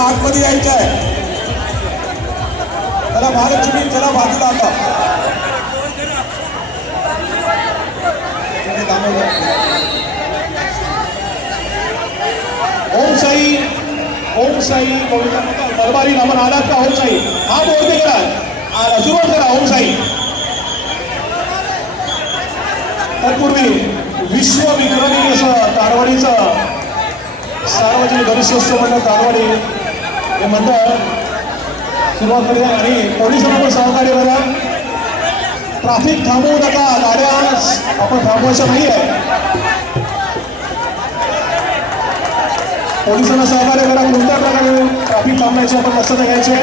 आतमध्ये यायचं आहे. चला महालक्ष्मी चला बाजूला आता. ओम साई गोविंदा मलबारी नमन आलात का? ओम साई हा बोलते करा सुरुवात करा. ओम साई. तत्पूर्वी विश्वविक्रमी असं कारवाडीचं सार्वजनिक गणेशोत्सव मंडळ कारवाडी हे मंडळ सुरुवात करूया आणि पोलिसांना पण सहकार्य करा. ट्रॅफिक थांबवू नका. गाड्या आपण थांबवायच्या नाही आहे. पोलिसांना सहकार्य करा. कोणत्या प्रकारे ट्रॅफिक थांबवायचे आपण लक्षात घ्यायचे.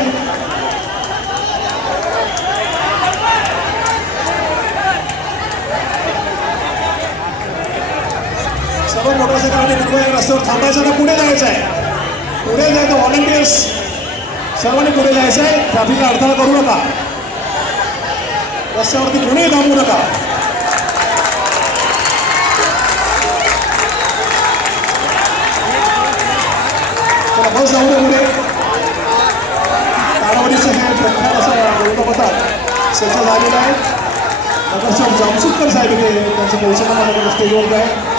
सर्व मोटरसायकल आणि रस्त्यावर थांबायचं ना पुढे जायचं आहे. पुढे जायचं. व्हॉलंटियर्स सर्वांनी पुढे जायचं आहे. ट्रॅफिकला अडथळा करू नका. रस्त्यावरती कोणीही थांबू नका. चला बस जाऊ दे पुढे. कारवाडीचं हे प्रख्यात असं गौरवपथक सज्ज झालेलं आहे. नगरसेवक जामसुदकर साहेब इथे त्यांचं पोहोचणं स्टेजवर आहे.